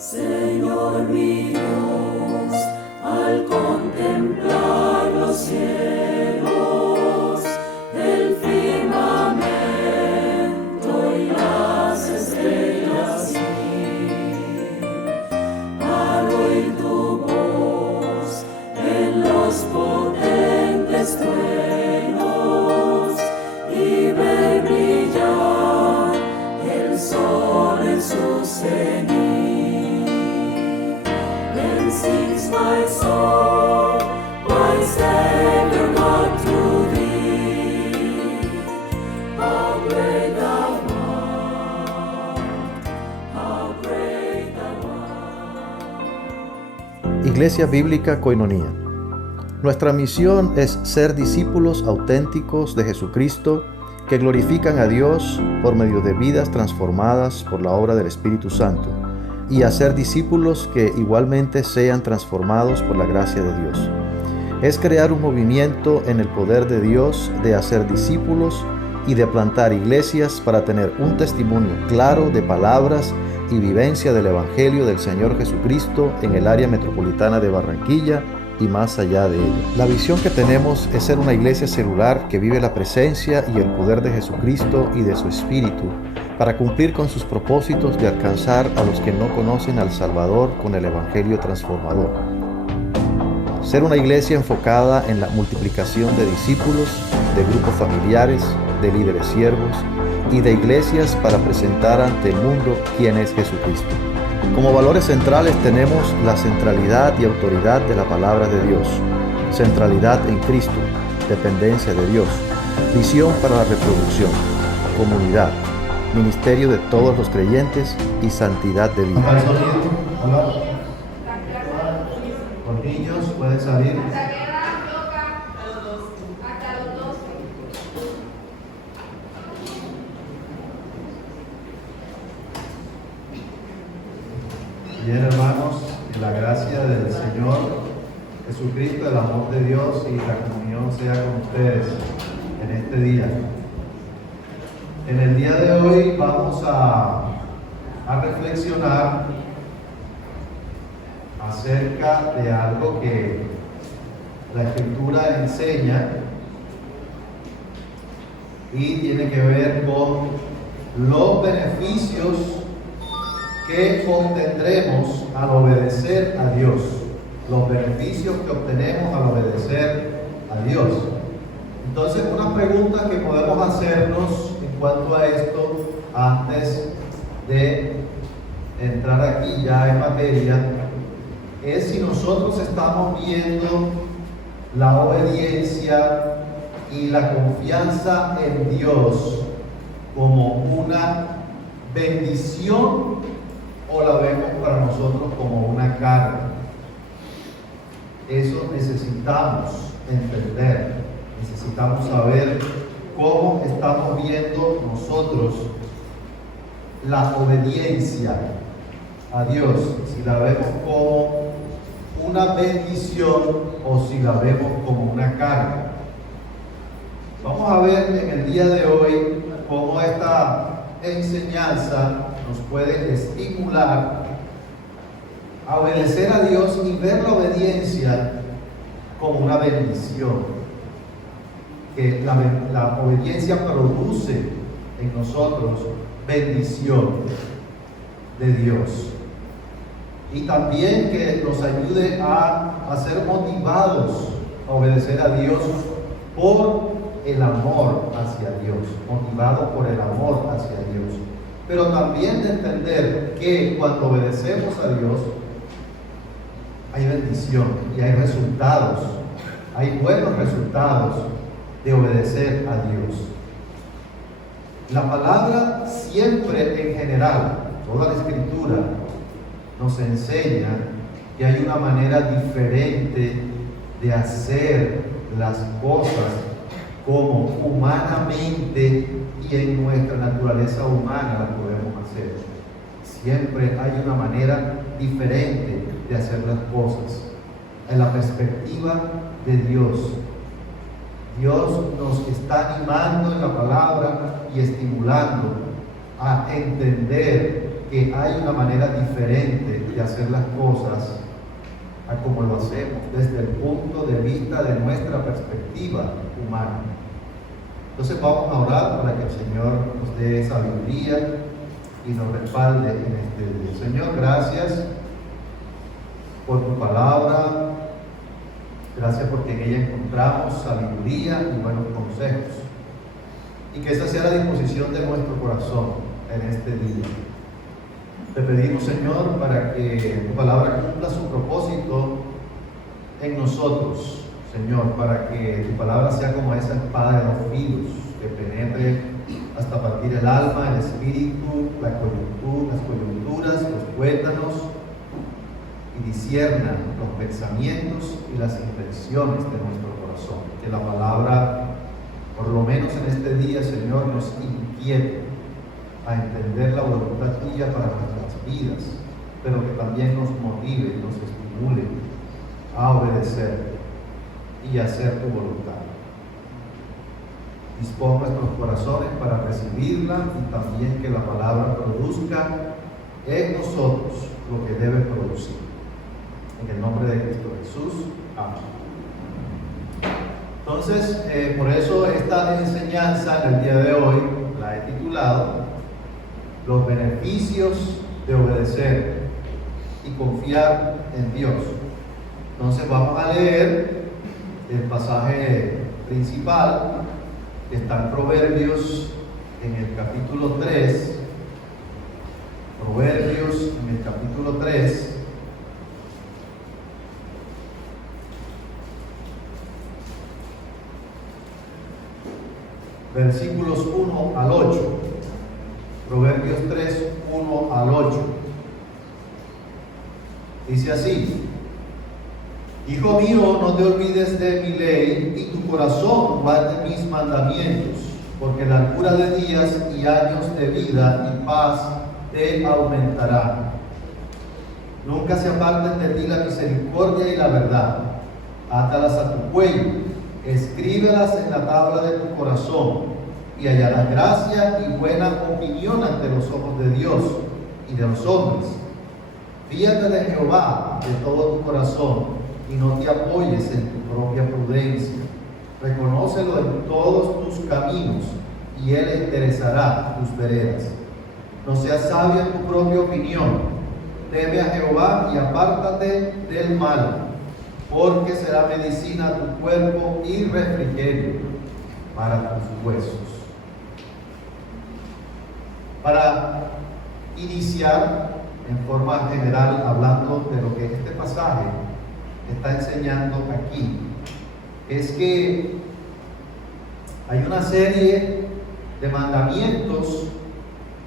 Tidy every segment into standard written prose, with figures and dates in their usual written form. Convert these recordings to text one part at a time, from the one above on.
Señor mi Dios, al contemplar los cielos, el firmamento y las estrellas, al oír tu voz en los potentes truenos y ver brillar el sol en su cenit. Sings my soul, my Savior God, to thee. How great thou art, how great thou art. Iglesia Bíblica Koinonía. Nuestra misión es ser discípulos auténticos de Jesucristo que glorifican a Dios por medio de vidas transformadas por la obra del Espíritu Santo, y hacer discípulos que igualmente sean transformados por la gracia de Dios. Es crear un movimiento en el poder de Dios de hacer discípulos y de plantar iglesias para tener un testimonio claro de palabras y vivencia del Evangelio del Señor Jesucristo en el área metropolitana de Barranquilla y más allá de ella. La visión que tenemos es ser una iglesia celular que vive la presencia y el poder de Jesucristo y de su Espíritu para cumplir con sus propósitos de alcanzar a los que no conocen al Salvador con el Evangelio transformador. Ser una iglesia enfocada en la multiplicación de discípulos, de grupos familiares, de líderes siervos y de iglesias para presentar ante el mundo quién es Jesucristo. Como valores centrales tenemos la centralidad y autoridad de la palabra de Dios, centralidad en Cristo, dependencia de Dios, visión para la reproducción, comunidad, ministerio de todos los creyentes y santidad de vida. ¿Está el sonido? Hola. Los niños pueden salir. Bien, hermanos, que la gracia del Señor Jesucristo, el amor de Dios y la comunión sea con ustedes en este día. En el día de hoy vamos a reflexionar acerca de algo que la Escritura enseña y tiene que ver con los beneficios que obtendremos al obedecer a Dios, los beneficios que obtenemos al obedecer a Dios. Entonces, una pregunta que podemos hacernos en cuanto a esto, antes de entrar aquí ya en materia, es si nosotros estamos viendo la obediencia y la confianza en Dios como una bendición o la vemos para nosotros como una carga. Eso necesitamos entender, necesitamos saber cómo estamos viendo nosotros la obediencia a Dios, si la vemos como una bendición o si la vemos como una carga. Vamos a ver en el día de hoy cómo esta enseñanza nos puede estimular a obedecer a Dios y ver la obediencia como una bendición, que la obediencia produce en nosotros bendición de Dios, y también que nos ayude a ser motivados a obedecer a Dios por el amor hacia Dios, motivados por el amor hacia Dios, pero también de entender que cuando obedecemos a Dios hay bendición y hay resultados, hay buenos resultados de obedecer a Dios. La palabra siempre en general, toda la Escritura nos enseña que hay una manera diferente de hacer las cosas como humanamente y en nuestra naturaleza humana las podemos hacer. Siempre hay una manera diferente de hacer las cosas en la perspectiva de Dios. Dios nos está animando en la palabra y estimulando a entender que hay una manera diferente de hacer las cosas a como lo hacemos desde el punto de vista de nuestra perspectiva humana. Entonces vamos a orar para que el Señor nos dé sabiduría y nos respalde en este día. Señor, gracias por tu palabra, gracias porque en ella encontramos sabiduría y buenos consejos, y que esa sea la disposición de nuestro corazón en este día. Te pedimos, Señor, para que tu palabra cumpla su propósito en nosotros, Señor, para que tu palabra sea como esa espada de dos filos que penetre hasta partir el alma, el espíritu, las coyunturas, los tuétanos, y discierna los pensamientos y las intenciones de nuestro corazón. Que la palabra, por lo menos en este día, Señor, nos inquiete a entender la voluntad tuya para nuestras vidas, pero que también nos motive, nos estimule a obedecer y hacer tu voluntad. Dispón nuestros corazones para recibirla y también que la palabra produzca en nosotros lo que debe producir. En el nombre de Cristo Jesús. Amén. Entonces, por eso esta enseñanza en el día de hoy la he titulado Los beneficios de obedecer y confiar en Dios. Entonces vamos a leer el pasaje principal que está en Proverbios en el capítulo 3. Proverbios en el capítulo 3. Versículos 1 al 8. Proverbios 3, 1 al 8. Dice así: Hijo mío, no te olvides de mi ley, y tu corazón guarde mis mandamientos, porque largura de días y años de vida y paz te aumentarán. Nunca se aparten de ti la misericordia y la verdad. Átalas a tu cuello, escríbelas en la tabla de tu corazón, y hallarás gracia y buena opinión ante los ojos de Dios y de los hombres. Fíate de Jehová de todo tu corazón, y no te apoyes en tu propia prudencia. Reconócelo en todos tus caminos, y Él enderezará tus veredas. No seas sabio en tu propia opinión. Teme a Jehová y apártate del mal, porque será medicina a tu cuerpo y refrigerio para tus huesos. Para iniciar en forma general, hablando de lo que este pasaje está enseñando aquí, es que hay una serie de mandamientos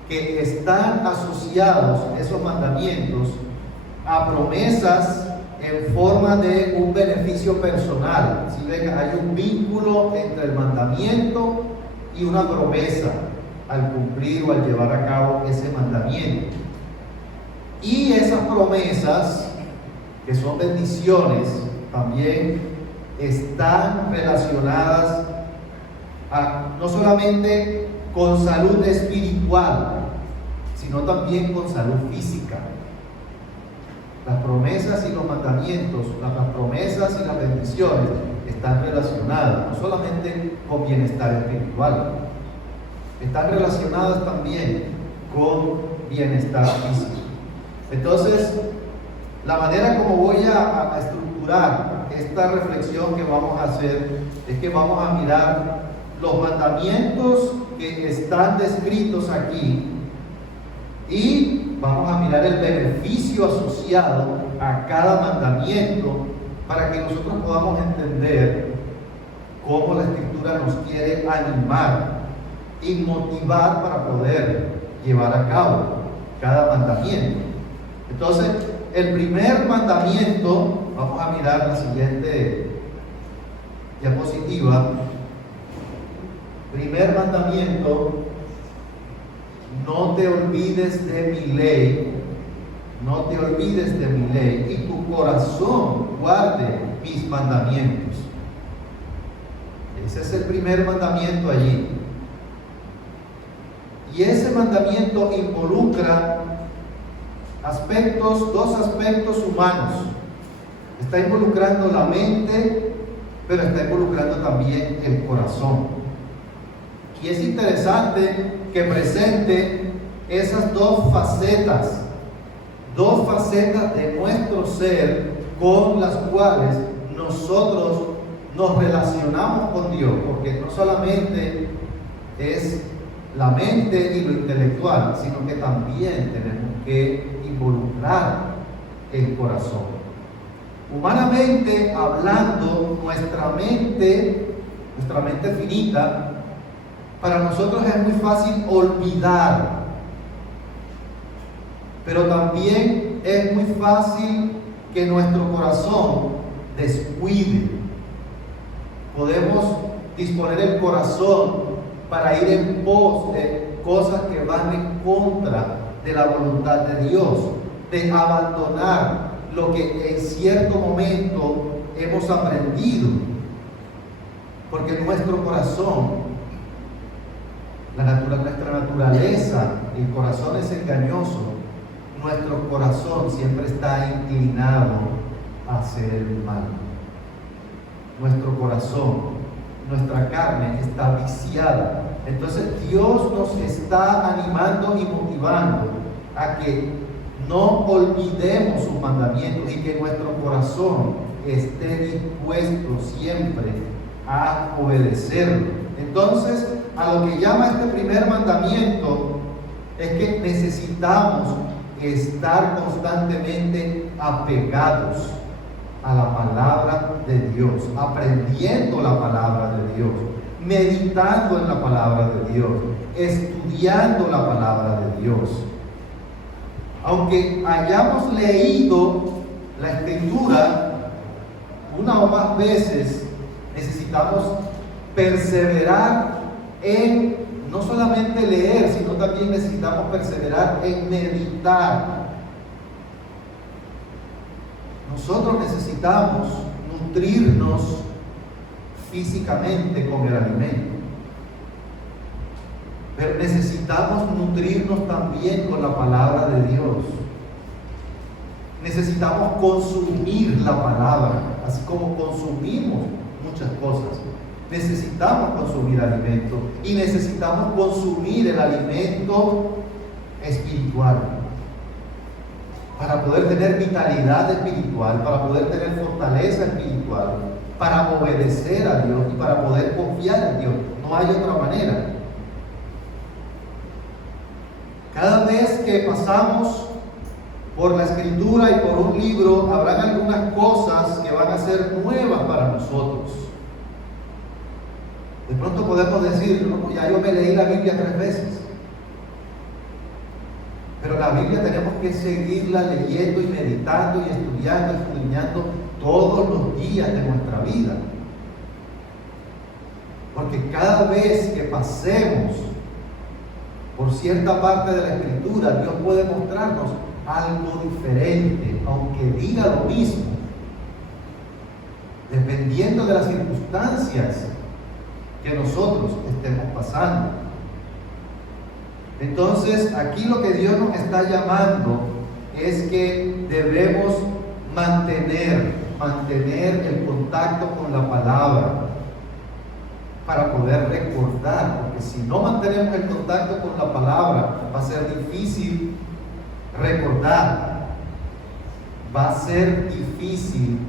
que están asociados, esos mandamientos, a promesas en forma de un beneficio personal. Si ven, hay un vínculo entre el mandamiento y una promesa al cumplir o al llevar a cabo ese mandamiento. Y esas promesas, que son bendiciones, también están relacionadas no solamente con salud espiritual, sino también con salud física. Las promesas y los mandamientos, las promesas y las bendiciones están relacionadas no solamente con bienestar espiritual, están relacionadas también con bienestar físico. Entonces, la manera como voy a estructurar esta reflexión que vamos a hacer es que vamos a mirar los mandamientos que están descritos aquí y vamos a mirar el beneficio asociado a cada mandamiento para que nosotros podamos entender cómo la Escritura nos quiere animar y motivar para poder llevar a cabo cada mandamiento. Entonces, el primer mandamiento, vamos a mirar la siguiente diapositiva. Primer mandamiento: no te olvides de mi ley, no te olvides de mi ley, y tu corazón guarde mis mandamientos. Ese es el primer mandamiento allí. Y ese mandamiento involucra dos aspectos humanos. Está involucrando la mente, pero está involucrando también el corazón. Y es interesante que presente esas dos facetas de nuestro ser con las cuales nosotros nos relacionamos con Dios, porque no solamente es la mente y lo intelectual, sino que también tenemos que involucrar el corazón. Humanamente hablando, nuestra mente finita, para nosotros es muy fácil olvidar, pero también es muy fácil que nuestro corazón descuide. Podemos disponer el corazón para ir en pos de cosas que van en contra de la voluntad de Dios, de abandonar lo que en cierto momento hemos aprendido, porque nuestro corazón, nuestra naturaleza, el corazón es engañoso, nuestro corazón siempre está inclinado a hacer el mal. Nuestro corazón, nuestra carne está viciada. Entonces Dios nos está animando y motivando a que no olvidemos sus mandamientos y que nuestro corazón esté dispuesto siempre a obedecerlo. Entonces, a lo que llama este primer mandamiento es que necesitamos estar constantemente apegados a la palabra de Dios, aprendiendo la palabra de Dios, meditando en la palabra de Dios, estudiando la palabra de Dios. Aunque hayamos leído la Escritura una o más veces, necesitamos perseverar en no solamente leer, sino también necesitamos perseverar en meditar. Nosotros necesitamos nutrirnos físicamente con el alimento, pero necesitamos nutrirnos también con la palabra de Dios. Necesitamos consumir la palabra, así como consumimos muchas cosas. Necesitamos consumir alimento y necesitamos consumir el alimento espiritual para poder tener vitalidad espiritual, para poder tener fortaleza espiritual, para obedecer a Dios y para poder confiar en Dios. No hay otra manera. Cada vez que pasamos por la Escritura y por un libro, habrán algunas cosas que van a ser nuevas para nosotros. De pronto podemos decir, no, ya yo me leí la Biblia 3 veces. Pero la Biblia tenemos que seguirla leyendo y meditando y estudiando, escudriñando todos los días de nuestra vida. Porque cada vez que pasemos por cierta parte de la Escritura, Dios puede mostrarnos algo diferente, aunque diga lo mismo, dependiendo de las circunstancias que nosotros estemos pasando. Entonces, aquí lo que Dios nos está llamando es que debemos mantener el contacto con la palabra para poder recordar, porque si no mantenemos el contacto con la palabra, va a ser difícil recordar, va a ser difícil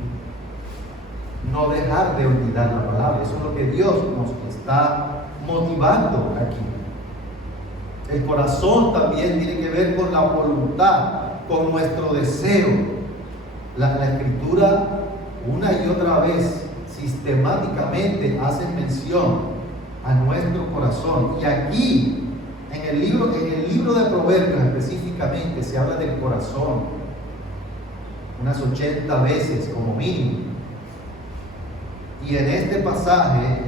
no dejar de olvidar la palabra. Eso es lo que Dios nos está motivando aquí. El corazón también tiene que ver con la voluntad, con nuestro deseo. La Escritura una y otra vez sistemáticamente hace mención a nuestro corazón. Y aquí, en el libro de Proverbios específicamente, se habla del corazón unas 80 veces como mínimo. Y en este pasaje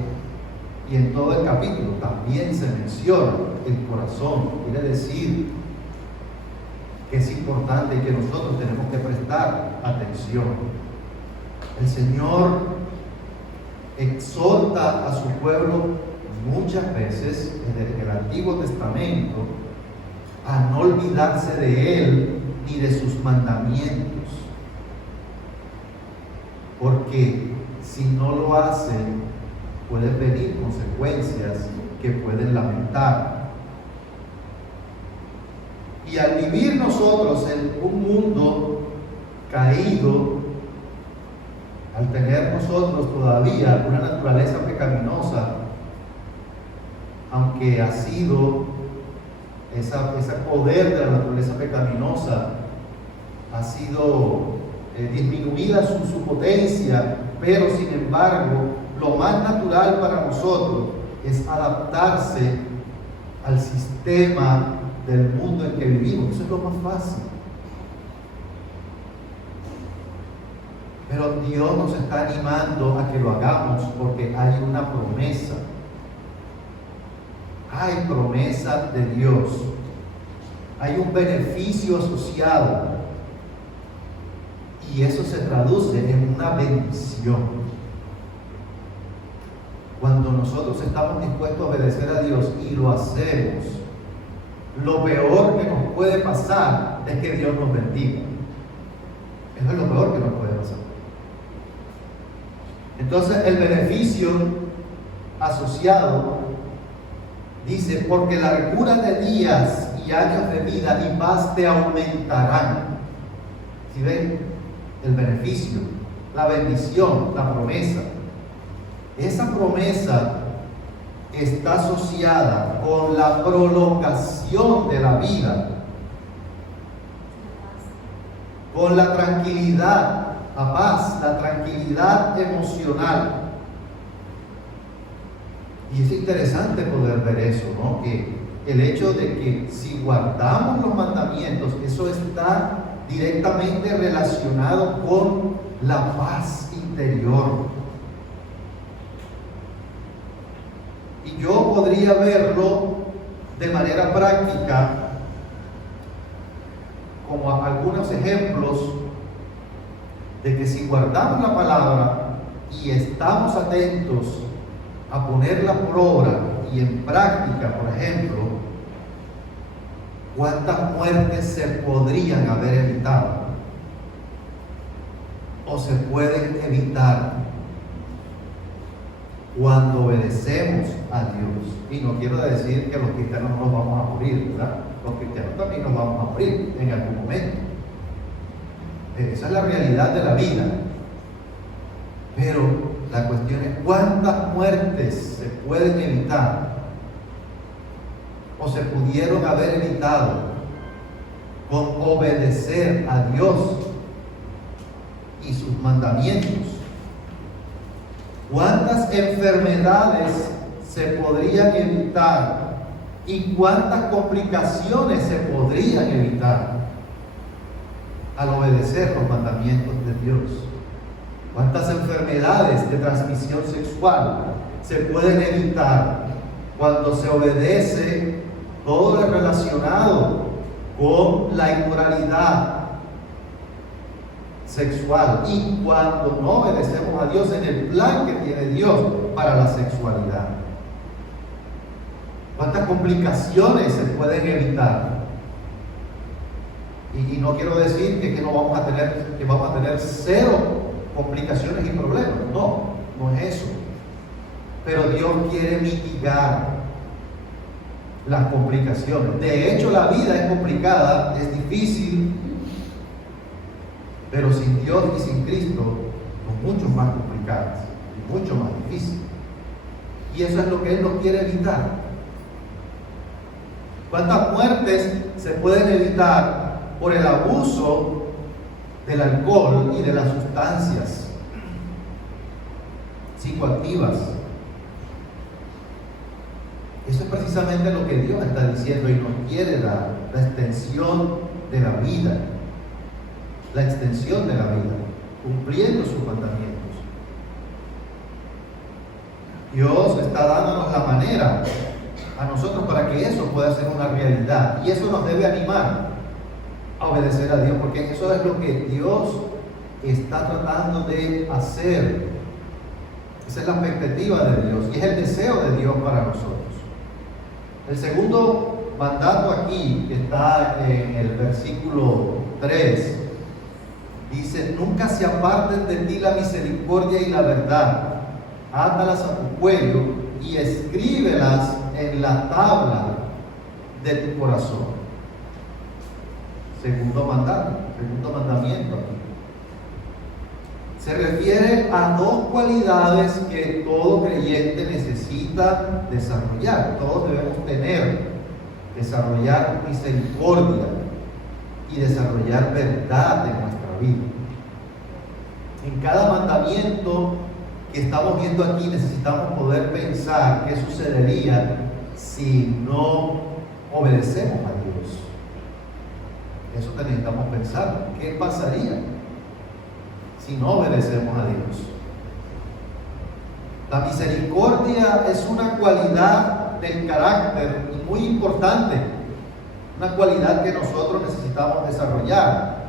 y en todo el capítulo también se menciona el corazón. Quiere decir que es importante y que nosotros tenemos que prestar atención. El Señor exhorta a su pueblo muchas veces desde el Antiguo Testamento a no olvidarse de Él ni de sus mandamientos. Porque si no lo hacen, pueden venir consecuencias que pueden lamentar. Y al vivir nosotros en un mundo caído, al tener nosotros todavía una naturaleza pecaminosa, aunque ha sido ese poder de la naturaleza pecaminosa, ha sido disminuida su potencia, pero sin embargo, lo más natural para nosotros es adaptarse al sistema del mundo en que vivimos. Eso es lo más fácil. Pero Dios nos está animando a que lo hagamos porque hay una promesa. Hay promesa de Dios. Hay un beneficio asociado. Y eso se traduce en una bendición. Cuando nosotros estamos dispuestos a obedecer a Dios y lo hacemos, lo peor que nos puede pasar es que Dios nos bendiga. Eso es lo peor que nos puede pasar. Entonces el beneficio asociado dice: porque largura de días y años de vida y paz te aumentarán. ¿Sí ven? El beneficio, la bendición, la promesa. Esa promesa está asociada con la prolongación de la vida, con la tranquilidad, la paz, la tranquilidad emocional. Y es interesante poder ver eso, ¿no? Que el hecho de que si guardamos los mandamientos, eso está directamente relacionado con la paz interior. Y yo podría verlo de manera práctica, como algunos ejemplos de que si guardamos la palabra y estamos atentos a ponerla por obra y en práctica, por ejemplo, ¿cuántas muertes se podrían haber evitado? ¿O se pueden evitar cuando obedecemos a Dios? Y no quiero decir que los cristianos no nos vamos a morir, ¿verdad? Los cristianos también nos vamos a morir en algún momento. Esa es la realidad de la vida. Pero la cuestión es: ¿cuántas muertes se pueden evitar o se pudieron haber evitado con obedecer a Dios y sus mandamientos? ¿Cuántas enfermedades se podrían evitar y cuántas complicaciones se podrían evitar al obedecer los mandamientos de Dios? ¿Cuántas enfermedades de transmisión sexual se pueden evitar cuando se obedece todo lo relacionado con la inmoralidad sexual y cuando no obedecemos a Dios en el plan que tiene Dios para la sexualidad? ¿Cuántas complicaciones se pueden evitar? Y no quiero decir que vamos a tener cero complicaciones y problemas. No es eso. Pero Dios quiere mitigar las complicaciones. De hecho, la vida es complicada, es difícil, pero sin Dios y sin Cristo son mucho más complicadas y mucho más difíciles. Y eso es lo que Él nos quiere evitar. ¿Cuántas muertes se pueden evitar por el abuso del alcohol y de las sustancias psicoactivas? Eso es precisamente lo que Dios está diciendo y nos quiere dar: la extensión de la vida, la extensión de la vida, cumpliendo sus mandamientos. Dios está dándonos la manera a nosotros para que eso pueda ser una realidad, y eso nos debe animar a obedecer a Dios, porque eso es lo que Dios está tratando de hacer. Esa es la expectativa de Dios y es el deseo de Dios para nosotros. El segundo mandato aquí, que está en el versículo 3, dice: nunca se aparten de ti la misericordia y la verdad, átalas a tu cuello y escríbelas en la tabla de tu corazón. Segundo mandamiento aquí. Se refiere a dos cualidades que todo creyente necesita desarrollar. Todos debemos desarrollar misericordia y desarrollar verdad en nuestra vida. En cada mandamiento que estamos viendo aquí necesitamos poder pensar qué sucedería si no obedecemos a Dios. Eso necesitamos pensar. ¿Qué pasaría si no obedecemos a Dios? La misericordia es una cualidad del carácter y muy importante, una cualidad que nosotros necesitamos desarrollar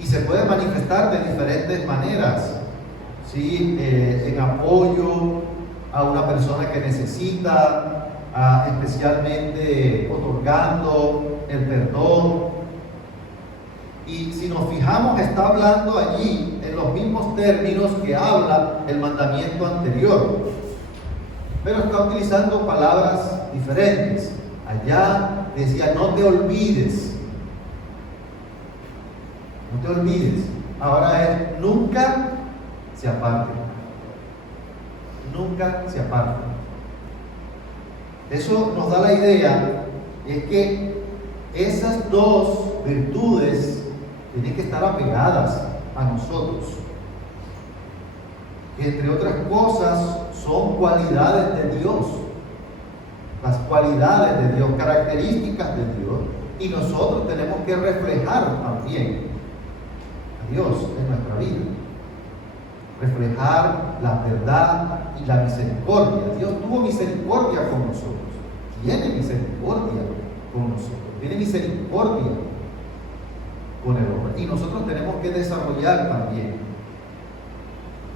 y se puede manifestar de diferentes maneras, ¿sí? En apoyo a una persona que necesita, especialmente otorgando el perdón. Y si nos fijamos, está hablando allí en los mismos términos que habla el mandamiento anterior, pero está utilizando palabras diferentes. Allá decía: no te olvides. No te olvides. Ahora es: nunca se aparten. Nunca se aparten. Eso nos da la idea de que esas dos virtudes tienen que estar apegadas a nosotros. Entre otras cosas, son cualidades de Dios. Las cualidades de Dios, características de Dios. Y nosotros tenemos que reflejar también a Dios en nuestra vida. Reflejar la verdad y la misericordia. Dios tuvo misericordia con nosotros. Tiene misericordia con nosotros. Tiene misericordia con el hombre. Y nosotros tenemos que desarrollar también.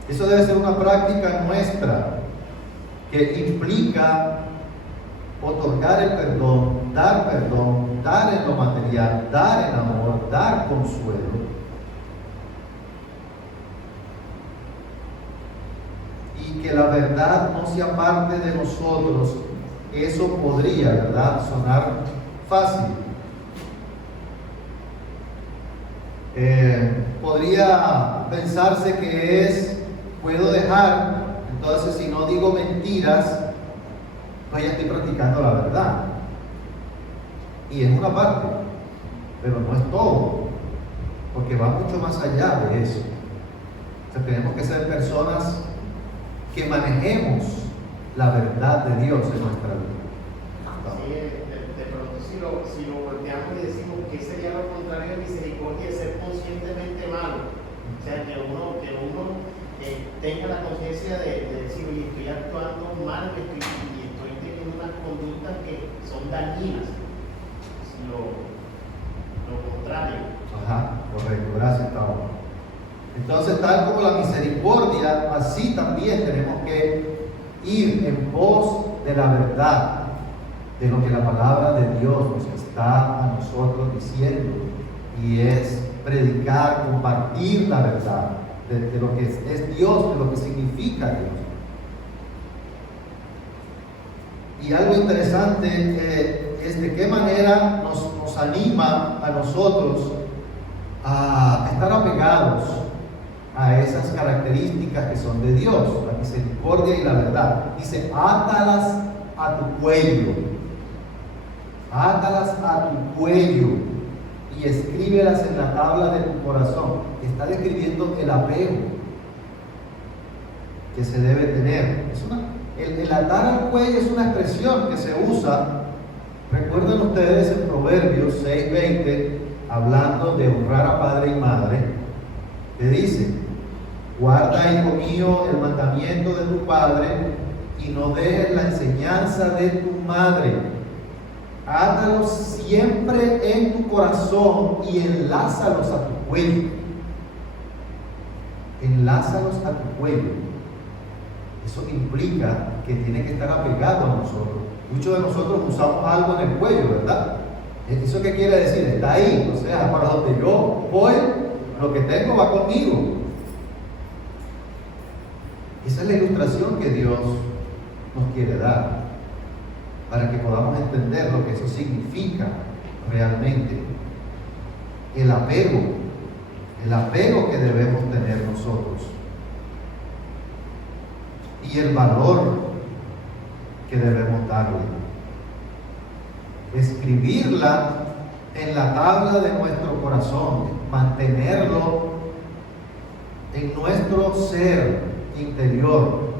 Eso debe ser una práctica nuestra que implica otorgar el perdón, dar en lo material, dar en amor, dar consuelo. Y que la verdad no se aparte de nosotros. Eso podría, ¿verdad?, sonar fácil. Podría pensarse que es: puedo dejar, entonces si no digo mentiras, pues ya estoy practicando la verdad. Y es una parte, pero no es todo, porque va mucho más allá de eso. O sea, tenemos que ser personas que manejemos la verdad de Dios en nuestra vida. Sí, de pronto si lo volteamos y decimos que sería lo contrario de misericordia, es ser conscientemente malo. O sea, que uno tenga la conciencia de decir: oye, estoy actuando mal y estoy teniendo unas conductas que son dañinas. Lo contrario. Ajá, correcto, gracias, Tavo. Entonces, tal como la misericordia, así también tenemos que ir en pos de la verdad, de lo que la palabra de Dios nos está a nosotros diciendo, y es predicar, compartir la verdad de lo que es Dios, de lo que significa Dios. Y algo interesante es de qué manera nos anima a nosotros a estar apegados a esas características que son de Dios, la misericordia y la verdad. Dice: átalas a tu cuello. Átalas a tu cuello y escríbelas en la tabla de tu corazón. Está describiendo el apego que se debe tener. El atar al cuello es una expresión que se usa. Recuerden ustedes en Proverbios 6:20, hablando de honrar a padre y madre, que dice: guarda, hijo mío, el mandamiento de tu padre y no dejes la enseñanza de tu madre. Átalos siempre en tu corazón y enlázalos a tu cuello. Enlázalos a tu cuello. Eso implica que tiene que estar apegado a nosotros. Muchos de nosotros usamos algo en el cuello, ¿verdad? ¿Eso qué quiere decir? Está ahí, o sea, para donde yo voy, lo que tengo va conmigo. Esa es la ilustración que Dios nos quiere dar, para que podamos entender lo que eso significa realmente. El apego que debemos tener nosotros y el valor que debemos darle. Escribirla en la tabla de nuestro corazón, mantenerlo en nuestro ser interior,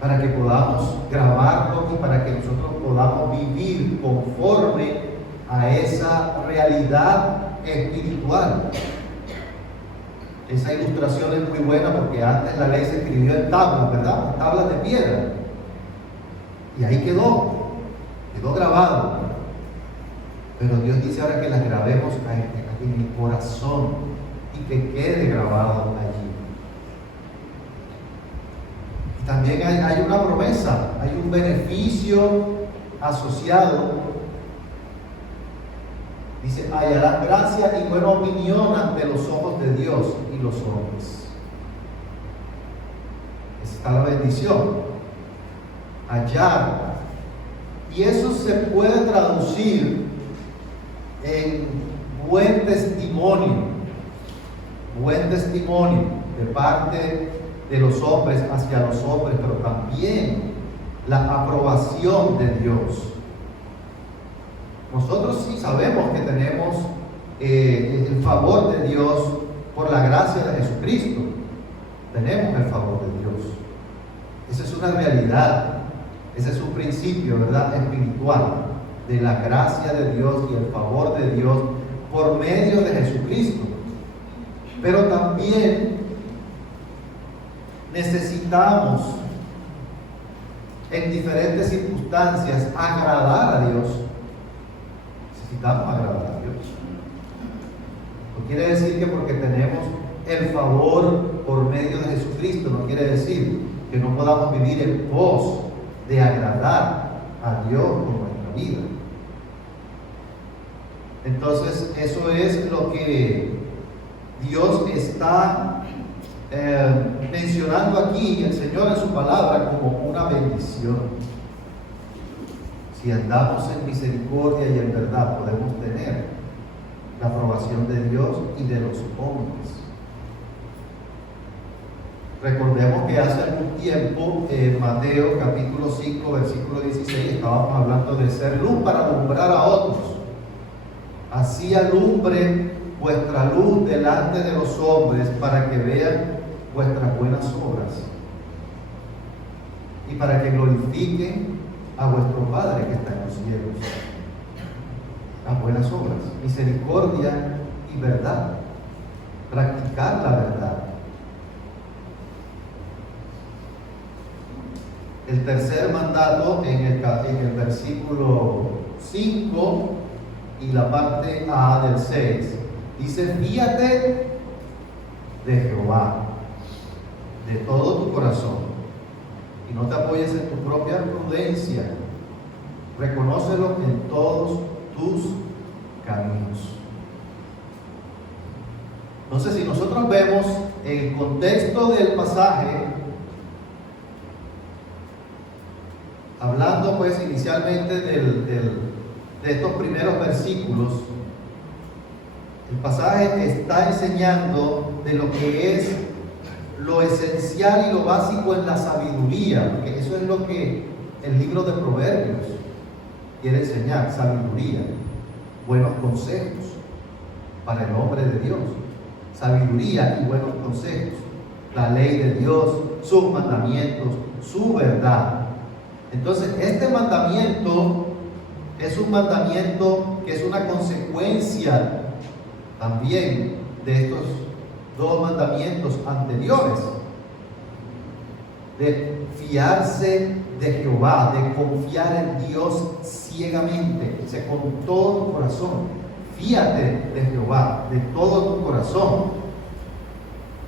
para que podamos grabarlo y para que nosotros podamos vivir conforme a esa realidad espiritual. Esa ilustración es muy buena porque antes la ley se escribió en tablas, ¿verdad? En tablas de piedra. Y ahí quedó grabado. Pero Dios dice ahora que las grabemos en el corazón y que quede grabado allí. Y también hay una promesa, hay un beneficio asociado. Dice, hallarás gracia y buena opinión ante los ojos de Dios y los hombres. Esa está la bendición. Hallar. Y eso se puede traducir en buen testimonio. Buen testimonio de parte de los hombres hacia los hombres, pero también la aprobación de Dios. Nosotros sí sabemos que tenemos el favor de Dios por la gracia de Jesucristo. Tenemos el favor de Dios. Esa es una realidad. Ese es un principio, ¿verdad?, espiritual, de la gracia de Dios y el favor de Dios por medio de Jesucristo. Pero también necesitamos en diferentes circunstancias agradar a Dios. Necesitamos agradar a Dios. No quiere decir que porque tenemos el favor por medio de Jesucristo, no quiere decir que no podamos vivir en pos de agradar a Dios con nuestra vida. Entonces, eso es lo que Dios está mencionando aquí, el Señor en su palabra, como una bendición. Si andamos en misericordia y en verdad, podemos tener la aprobación de Dios y de los hombres. Recordemos que hace algún tiempo, en Mateo capítulo 5, versículo 16, estábamos hablando de ser luz para alumbrar a otros. Así alumbre vuestra luz delante de los hombres, para que vean vuestras buenas obras y para que glorifiquen a vuestro Padre que está en los cielos. Las buenas obras, misericordia y verdad, practicar la verdad. El tercer mandato en el versículo 5 y la parte A del 6 dice: fíate de Jehová de todo tu corazón y no te apoyes en tu propia prudencia, reconócelo en todos tus caminos. Entonces, si nosotros vemos el contexto del pasaje, hablando pues inicialmente de estos primeros versículos, el pasaje está enseñando de lo que es lo esencial y lo básico en la sabiduría, porque eso es lo que el libro de Proverbios quiere enseñar: sabiduría, buenos consejos para el hombre de Dios, sabiduría y buenos consejos, la ley de Dios, sus mandamientos, su verdad. Entonces, este mandamiento es un mandamiento que es una consecuencia también de estos dos mandamientos anteriores, de fiarse de Jehová, de confiar en Dios ciegamente, con todo tu corazón. Fíate de Jehová de todo tu corazón.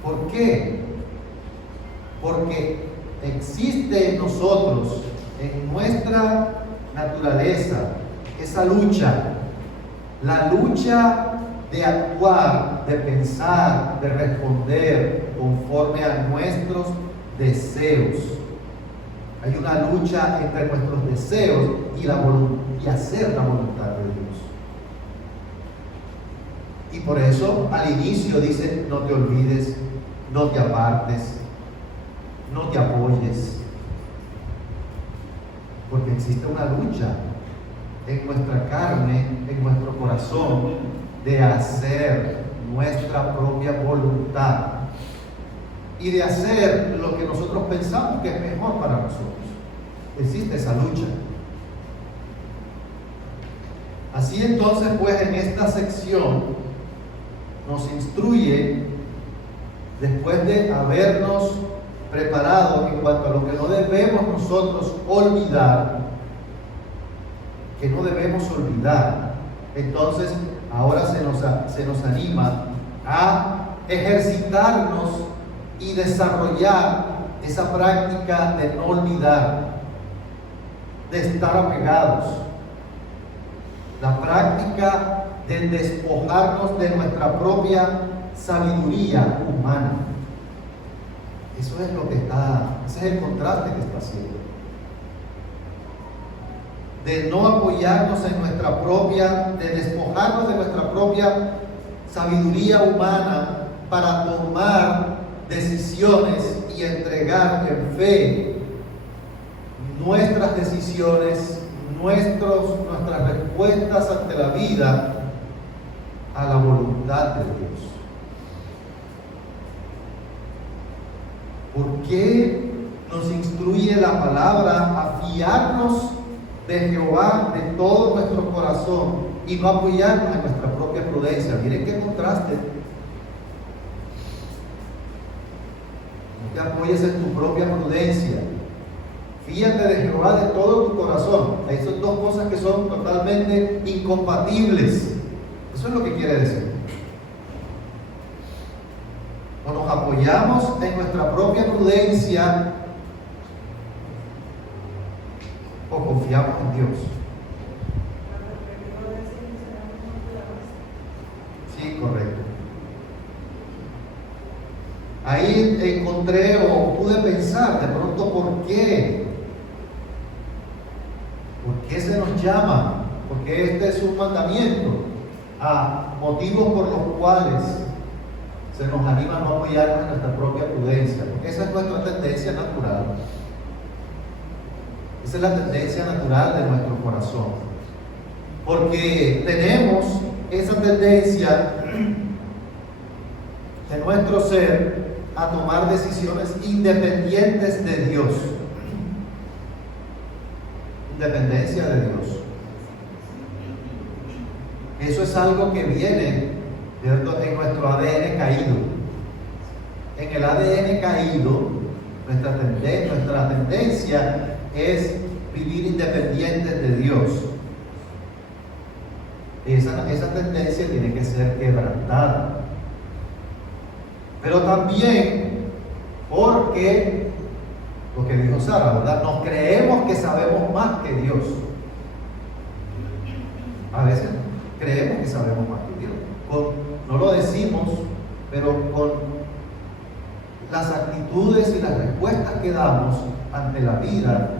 ¿Por qué? Porque existe en nosotros, en nuestra naturaleza, esa lucha, la lucha de actuar, de pensar, de responder conforme a nuestros deseos. Hay una lucha entre nuestros deseos y hacer la voluntad de Dios. Y por eso al inicio dice: no te olvides, no te apartes, no te apoyes. Porque existe una lucha en nuestra carne, en nuestro corazón, de hacer nuestra propia voluntad y de hacer lo que nosotros pensamos que es mejor para nosotros. Existe esa lucha. Así entonces, pues, en esta sección nos instruye, después de habernos preparado en cuanto a lo que no debemos nosotros olvidar, que no debemos olvidar. Entonces, ahora se nos anima a ejercitarnos y desarrollar esa práctica de no olvidar, de estar apegados, la práctica de despojarnos de nuestra propia sabiduría humana. Eso es lo que ese es el contraste que está haciendo. De no apoyarnos en nuestra propia, de despojarnos de nuestra propia sabiduría humana para tomar decisiones y entregar en fe nuestras decisiones, nuestras respuestas ante la vida a la voluntad de Dios. ¿Por qué nos instruye la palabra a fiarnos de Jehová de todo nuestro corazón y no apoyarnos en nuestra propia prudencia? Miren qué contraste. No te apoyes en tu propia prudencia. Fíjate de Jehová de todo tu corazón. Ahí son dos cosas que son totalmente incompatibles. Eso es lo que quiere decir. O nos apoyamos en nuestra propia prudencia o confiamos en Dios. Sí, correcto. Ahí encontré o pude pensar de pronto por qué se nos llama, porque este es un mandamiento, a motivos por los cuales se nos anima a no apoyarnos en nuestra propia prudencia, porque esa es nuestra tendencia natural. Esa es la tendencia natural de nuestro corazón. Porque tenemos esa tendencia de nuestro ser a tomar decisiones independientes de Dios. Independencia de Dios. Eso es algo que viene, ¿cierto?, en nuestro ADN caído. En el ADN caído, nuestra tendencia es vivir independientes de Dios. Esa tendencia tiene que ser quebrantada. Pero también porque, lo que dijo Sara, ¿verdad?, nos creemos que sabemos más que Dios. A veces creemos que sabemos más que Dios. No lo decimos, pero con las actitudes y las respuestas que damos ante la vida,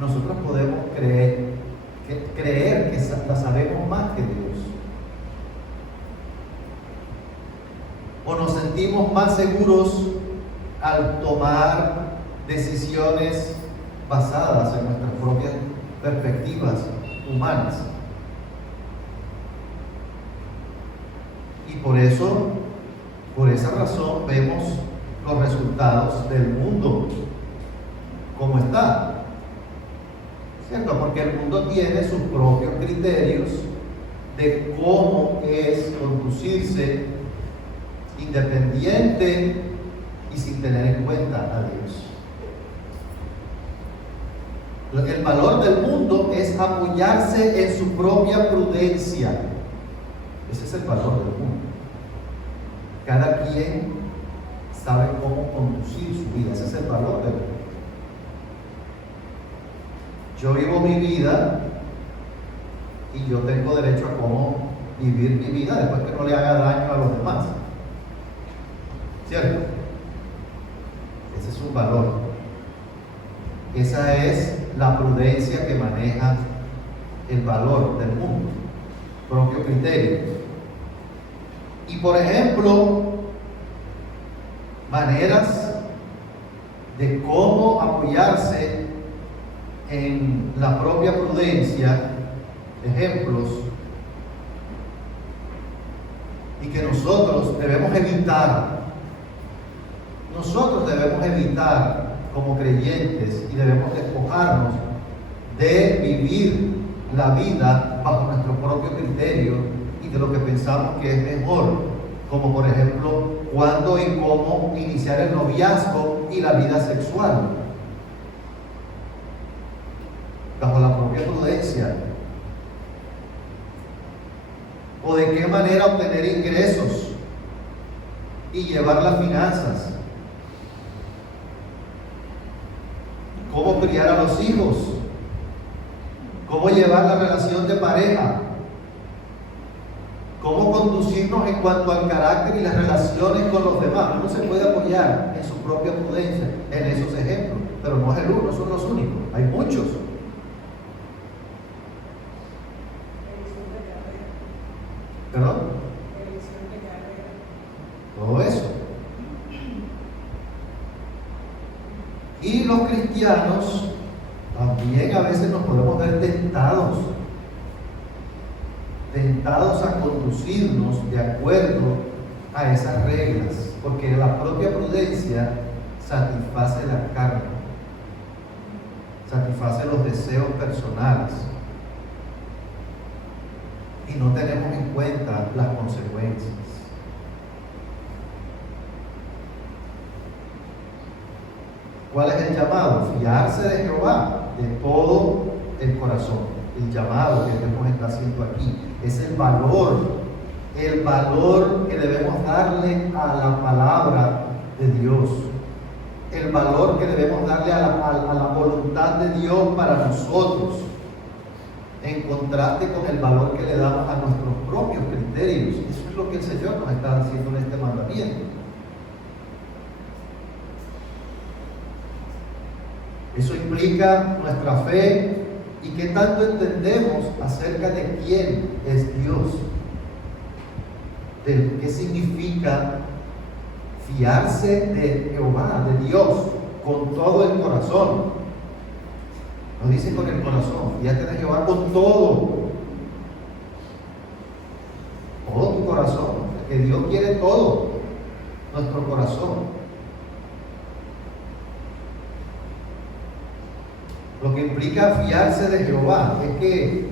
nosotros podemos creer que la sabemos más que Dios. O nos sentimos más seguros al tomar decisiones basadas en nuestras propias perspectivas humanas. Y por esa razón vemos los resultados del mundo como está. ¿Cierto? Porque el mundo tiene sus propios criterios de cómo es conducirse independiente y sin tener en cuenta a Dios. El valor del mundo es apoyarse en su propia prudencia. Ese es el valor del mundo. Cada quien sabe cómo conducir su vida. Ese es el valor del mundo. Yo vivo mi vida y yo tengo derecho a cómo vivir mi vida después que no le haga daño a los demás. ¿Cierto? Ese es un valor. Esa es la prudencia que maneja el valor del mundo, propio criterio. Y por ejemplo, maneras de cómo apoyarse en la propia prudencia, ejemplos, y que nosotros debemos evitar. Nosotros debemos evitar como creyentes y debemos despojarnos de vivir la vida bajo nuestro propio criterio y de lo que pensamos que es mejor, como por ejemplo cuándo y cómo iniciar el noviazgo y la vida sexual bajo la propia prudencia, o de qué manera obtener ingresos y llevar las finanzas, cómo criar a los hijos, cómo llevar la relación de pareja, cómo conducirnos en cuanto al carácter y las relaciones con los demás. Uno se puede apoyar en su propia prudencia, en esos ejemplos, pero no es el uno, son los únicos, hay muchos. ¿Perdón? Todo eso. Y los cristianos también a veces nos podemos ver tentados a conducirnos de acuerdo a esas reglas, porque la propia prudencia satisface la carne, satisface los deseos personales, y no tenemos en cuenta las consecuencias. ¿Cuál es el llamado? Fiarse de Jehová de todo el corazón. El llamado que Dios nos está haciendo aquí es el valor que debemos darle a la palabra de Dios, el valor que debemos darle a la voluntad de Dios para nosotros, en contraste con el valor que le damos a nuestros propios criterios. Eso es lo que el Señor nos está diciendo en este mandamiento. Eso implica nuestra fe y qué tanto entendemos acerca de quién es Dios, de qué significa fiarse de Jehová, de Dios, con todo el corazón. No dice con el corazón, fíjate de Jehová con todo tu corazón, que Dios quiere todo nuestro corazón. Lo que implica fiarse de Jehová es que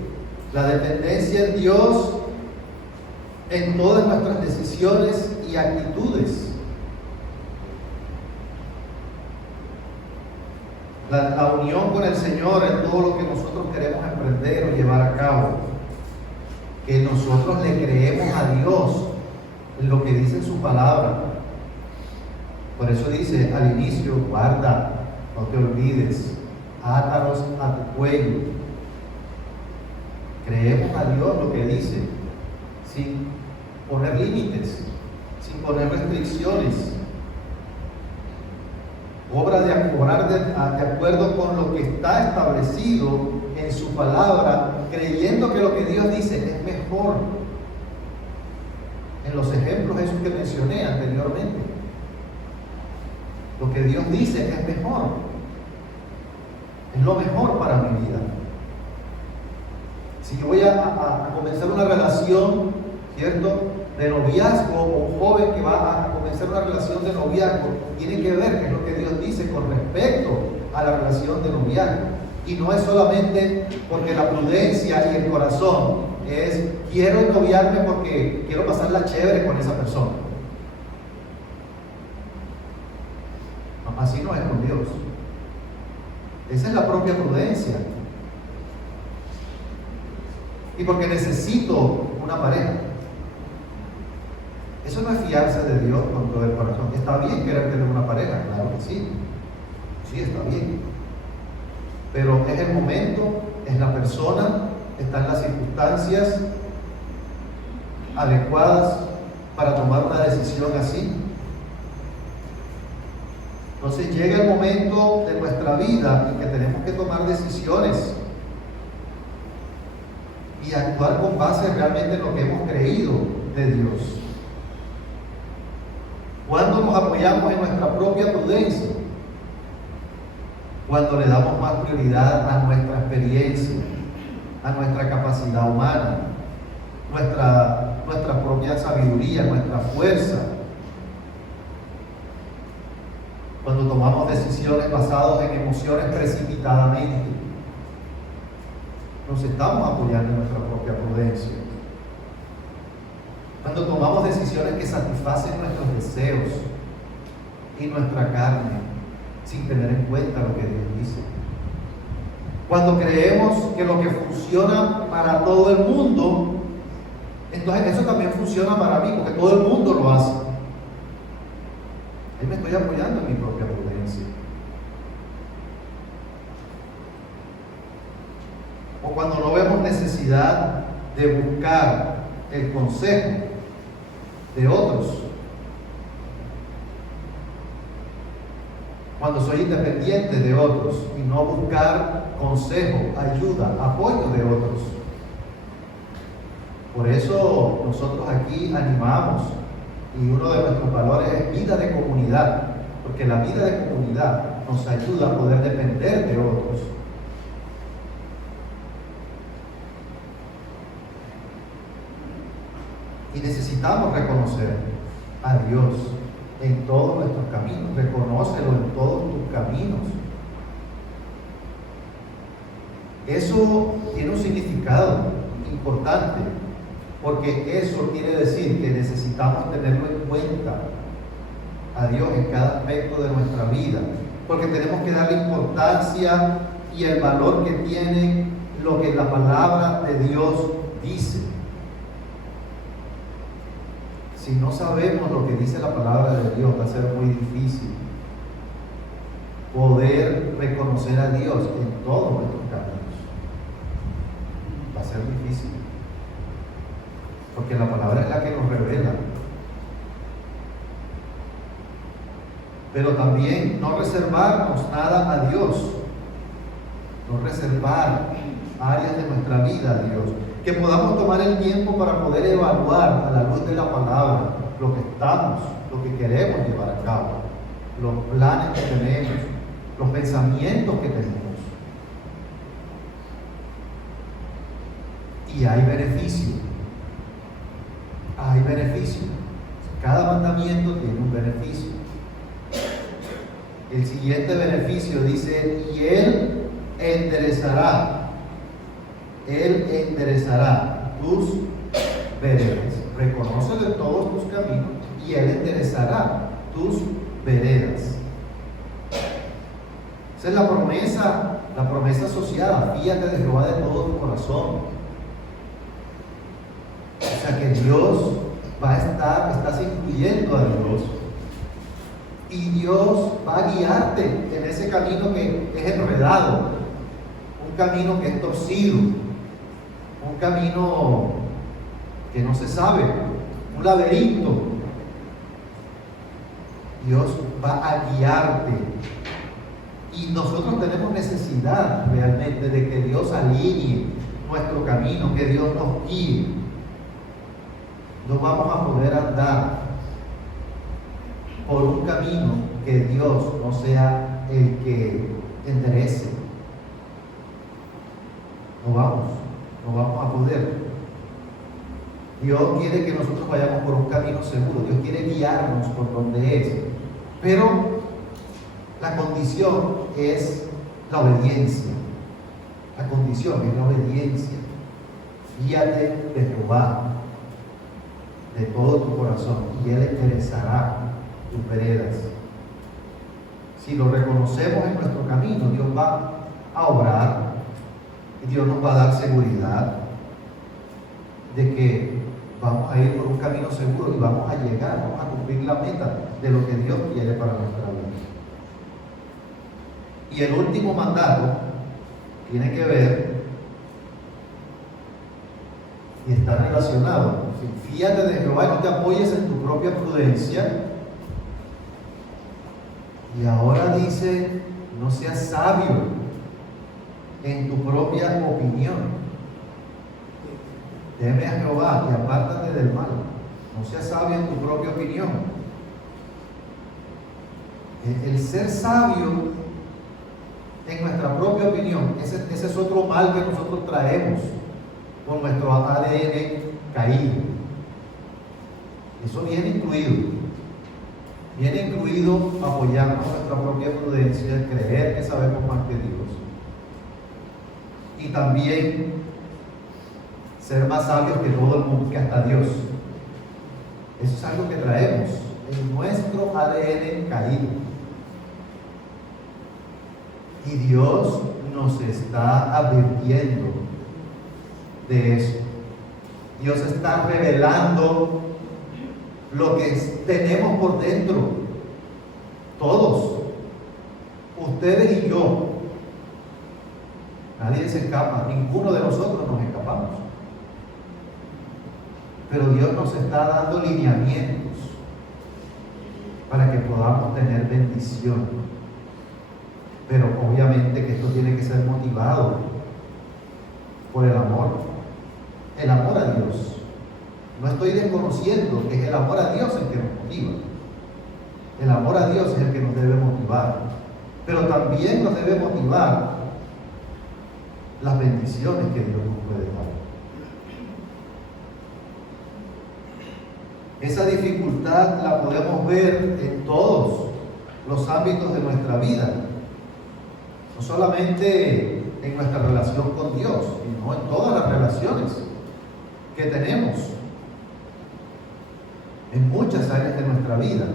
la dependencia en Dios en todas nuestras decisiones y actitudes. La unión con el Señor en todo lo que nosotros queremos emprender o llevar a cabo. Que nosotros le creemos a Dios en lo que dice en su palabra. Por eso dice al inicio, guarda, no te olvides, átalos a tu cuello. Creemos a Dios lo que dice, sin poner límites, sin poner restricciones. Obrar de acuerdo con lo que está establecido en su palabra, creyendo que lo que Dios dice es mejor. En los ejemplos esos que mencioné anteriormente, lo que Dios dice es mejor, es lo mejor para mi vida. Si yo voy a comenzar una relación, ¿cierto?, de noviazgo, o un joven que va a comenzar una relación de noviazgo, tiene que ver qué es lo que Dios dice con respecto a la relación de noviazgo. Y no es solamente porque la prudencia y el corazón es quiero noviarme porque quiero pasarla chévere con esa persona. No, así no es con Dios. Esa es la propia prudencia. Y porque necesito una pareja. Eso no es fiarse de Dios con todo el corazón. Está bien querer tener una pareja, claro que sí. Sí, está bien. pero es el momento, es la persona, están las circunstancias adecuadas para tomar una decisión así. Entonces llega el momento de nuestra vida en que tenemos que tomar decisiones y actuar con base realmente en lo que hemos creído de Dios. Cuando nos apoyamos en nuestra propia prudencia, cuando le damos más prioridad a nuestra experiencia, a nuestra capacidad humana, nuestra propia sabiduría, nuestra fuerza. Cuando tomamos decisiones basadas en emociones precipitadamente, nos estamos apoyando en nuestra propia prudencia. Cuando tomamos decisiones que satisfacen nuestros deseos y nuestra carne, sin tener en cuenta lo que Dios dice. Cuando creemos que lo que funciona para todo el mundo, entonces eso también funciona para mí, porque todo el mundo lo hace. Ahí me estoy apoyando en mi propia prudencia. O cuando no vemos necesidad de buscar el consejo de otros. Cuando soy independiente de otros y no buscar consejo, ayuda, apoyo de otros. Por eso nosotros aquí animamos, y uno de nuestros valores es vida de comunidad, porque la vida de comunidad nos ayuda a poder depender de otros. Y necesitamos reconocer a Dios en todos nuestros caminos. Reconócelo en todos tus caminos. Eso tiene un significado importante, porque eso quiere decir que necesitamos tenerlo en cuenta a Dios en cada aspecto de nuestra vida, porque tenemos que darle importancia y el valor que tiene lo que la palabra de Dios dice. Si no sabemos lo que dice la palabra de Dios, va a ser muy difícil poder reconocer a Dios en todos nuestros caminos. Va a ser difícil, porque la palabra es la que nos revela. Pero también no reservarnos nada a Dios, no reservar áreas de nuestra vida a Dios. Que podamos tomar el tiempo para poder evaluar a la luz de la palabra lo que estamos, lo que queremos llevar a cabo, los planes que tenemos, los pensamientos que tenemos. Y hay beneficio. Hay beneficio. Cada mandamiento tiene un beneficio. El siguiente beneficio dice: y Él enderezará. Él enderezará tus veredas. Reconócelo en todos tus caminos y Él enderezará tus veredas. Esa es la promesa asociada. Fíate de Jehová de todo tu corazón. O sea que Dios va a estar, estás incluyendo a Dios. Y Dios va a guiarte en ese camino que es enredado, un camino que es torcido, un camino que no se sabe, un laberinto. Dios va a guiarte. Y nosotros tenemos necesidad realmente de que Dios alinee nuestro camino, que Dios nos guíe. No vamos a poder andar por un camino que Dios no sea el que enderece. No vamos a poder. Dios quiere que nosotros vayamos por un camino seguro. Dios quiere guiarnos por donde es. Pero la condición es la obediencia. La condición es la obediencia. Guíate de Jehová de todo tu corazón y Él enderezará tus veredas. Si lo reconocemos en nuestro camino, Dios va a obrar y Dios nos va a dar seguridad de que vamos a ir por un camino seguro y vamos a llegar, vamos a cumplir la meta de lo que Dios quiere para nuestra vida. Y el último mandato tiene que ver y está relacionado. Fíate de Jehová y no te apoyes en tu propia prudencia. Y ahora dice, no seas sabio en tu propia opinión. Teme a Jehová y apártate del mal. No seas sabio en tu propia opinión. El ser sabio en nuestra propia opinión, ese es otro mal que nosotros traemos con nuestro ADN caído. Eso viene incluido. Viene incluido apoyarnos en nuestra propia prudencia, creer que sabemos más que Dios. Y también ser más sabios que todo el mundo, que hasta Dios. Eso es algo que traemos en nuestro ADN caído. Y Dios nos está advirtiendo de eso. Dios está revelando lo que tenemos por dentro. Todos. Ustedes y yo. Nadie se escapa. Ninguno de nosotros nos escapamos. Pero Dios nos está dando lineamientos para que podamos tener bendición. Pero obviamente que esto tiene que ser motivado por el amor a Dios. No estoy desconociendo que es el amor a Dios el que nos motiva. El amor a Dios es el que nos debe motivar. Pero también nos debe motivar las bendiciones que Dios nos puede dar. Esa dificultad la podemos ver en todos los ámbitos de nuestra vida. No solamente en nuestra relación con Dios, sino en todas las relaciones que tenemos. En muchas áreas de nuestra vida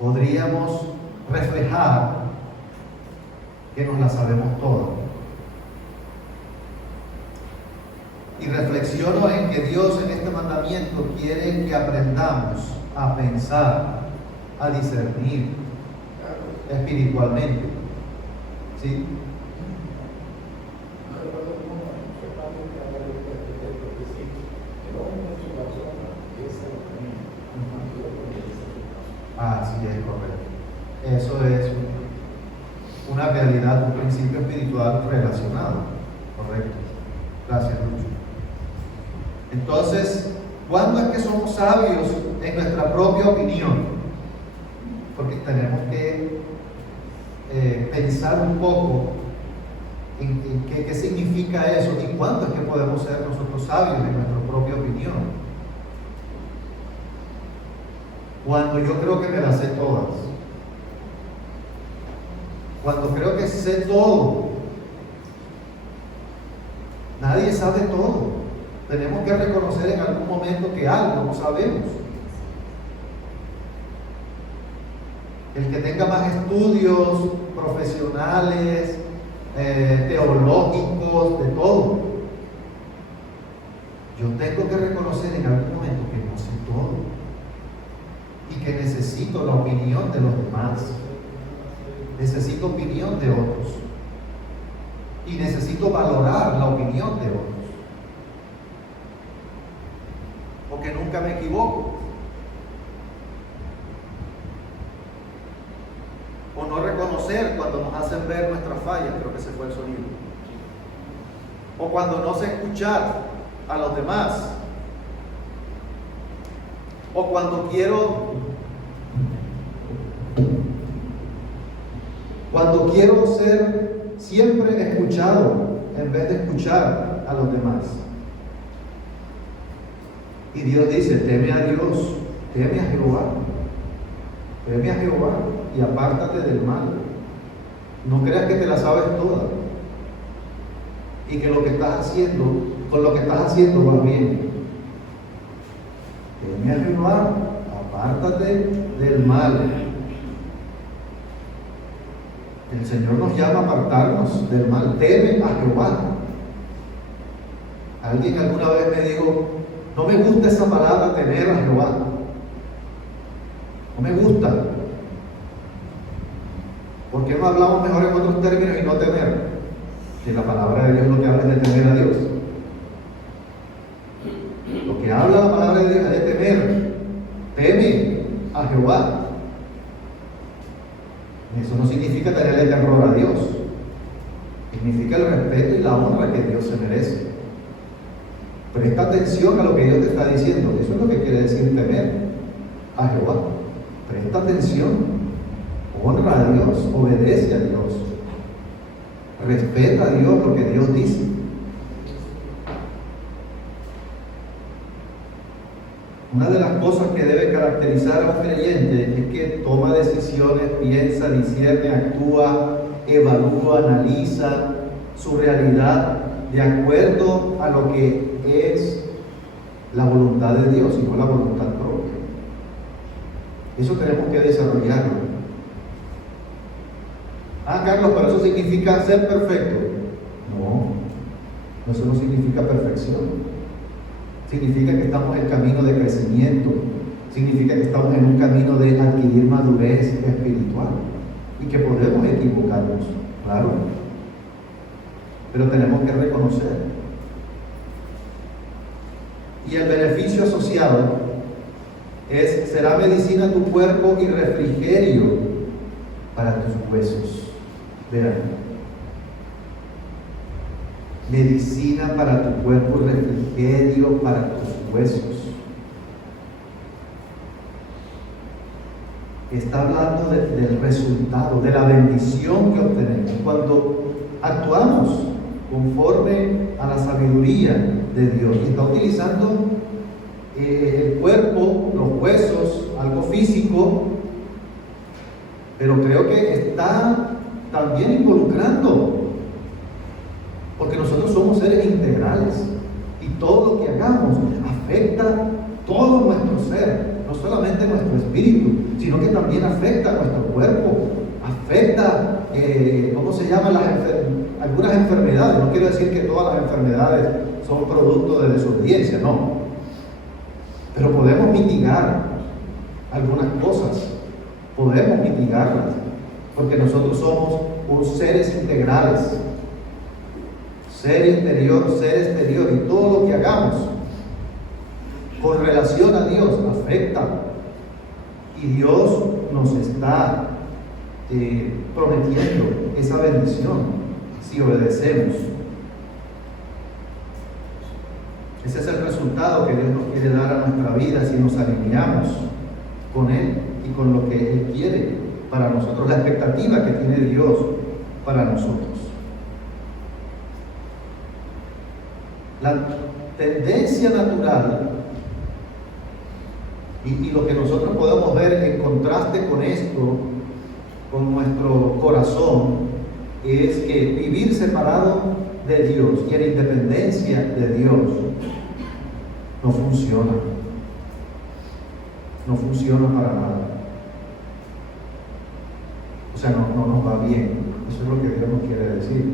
podríamos reflejar que nos la sabemos todas. Y reflexiono en que Dios en este mandamiento quiere que aprendamos a pensar, a discernir espiritualmente. ¿Sí? Así es, correcto. Eso es una realidad, un principio espiritual relacionado. Correcto. Gracias, Lucho. Entonces, ¿cuándo es que somos sabios en nuestra propia opinión? Porque tenemos que pensar un poco en qué significa eso y cuándo es que podemos ser nosotros sabios en nuestra propia opinión. Cuando yo creo que me las sé todas. Cuando creo que sé todo. Nadie sabe todo. Tenemos que reconocer en algún momento que algo no sabemos. El que tenga más estudios profesionales, teológicos, de todo. Yo tengo que reconocer en algún momento que no sé todo. Y que necesito la opinión de los demás. Necesito opinión de otros. Y necesito valorar la opinión de otros. Porque nunca me equivoco. O no reconocer cuando nos hacen ver nuestras fallas, creo que se fue el sonido. O cuando no sé escuchar a los demás. O cuando quiero ser siempre escuchado en vez de escuchar a los demás. Y Dios dice, teme a Dios, teme a Jehová y apártate del mal. No creas que te la sabes toda y que lo que estás haciendo, con lo que estás haciendo va bien. Teme a Jehová, apártate del mal. El Señor nos llama a apartarnos del mal. Teme a Jehová. Alguien alguna vez me dijo, no me gusta esa palabra temer a Jehová. No me gusta. ¿Por qué no hablamos mejor en otros términos y no temer? Que la palabra de Dios lo que habla es de temer a Dios. Lo que habla la palabra de Dios es de temer. Teme a Jehová. Eso no significa tenerle terror a Dios. Significa el respeto y la honra que Dios se merece. Presta atención a lo que Dios te está diciendo. Eso es lo que quiere decir temer a Jehová. Presta atención. Honra a Dios. Obedece a Dios. Respeta a Dios lo que Dios dice. Una de las cosas que debe caracterizar a un creyente es que toma decisiones, piensa, discierne, actúa, evalúa, analiza su realidad de acuerdo a lo que es la voluntad de Dios y no la voluntad propia. Eso tenemos que desarrollarlo. Carlos, pero eso significa ser perfecto. No, eso no significa perfección. Significa que estamos en camino de crecimiento. Significa que estamos en un camino de adquirir madurez espiritual. Y que podemos equivocarnos, claro. Pero tenemos que reconocer. Y el beneficio asociado será medicina a tu cuerpo y refrigerio para tus huesos. Vean. Medicina para tu cuerpo y refrigerio para tus huesos. Está hablando del resultado, de la bendición que obtenemos cuando actuamos conforme a la sabiduría de Dios. Y está utilizando el cuerpo, los huesos, algo físico, pero creo que está también involucrando, porque nosotros somos seres integrales y todo lo que hagamos afecta todo nuestro ser, no solamente nuestro espíritu, sino que también afecta a nuestro cuerpo, afecta, algunas enfermedades. No quiero decir que todas las enfermedades son producto de desobediencia, no, pero podemos mitigar algunas cosas, podemos mitigarlas, porque nosotros somos seres integrales. Ser interior, ser exterior, y todo lo que hagamos con relación a Dios afecta. Y Dios nos está prometiendo esa bendición si obedecemos. Ese es el resultado que Dios nos quiere dar a nuestra vida si nos alineamos con Él y con lo que Él quiere para nosotros, la expectativa que tiene Dios para nosotros. La tendencia natural y lo que nosotros podemos ver en contraste con esto, con nuestro corazón, es que vivir separado de Dios y en independencia de Dios no funciona. No funciona para nada. O sea, no nos va bien. Eso es lo que Dios nos quiere decir.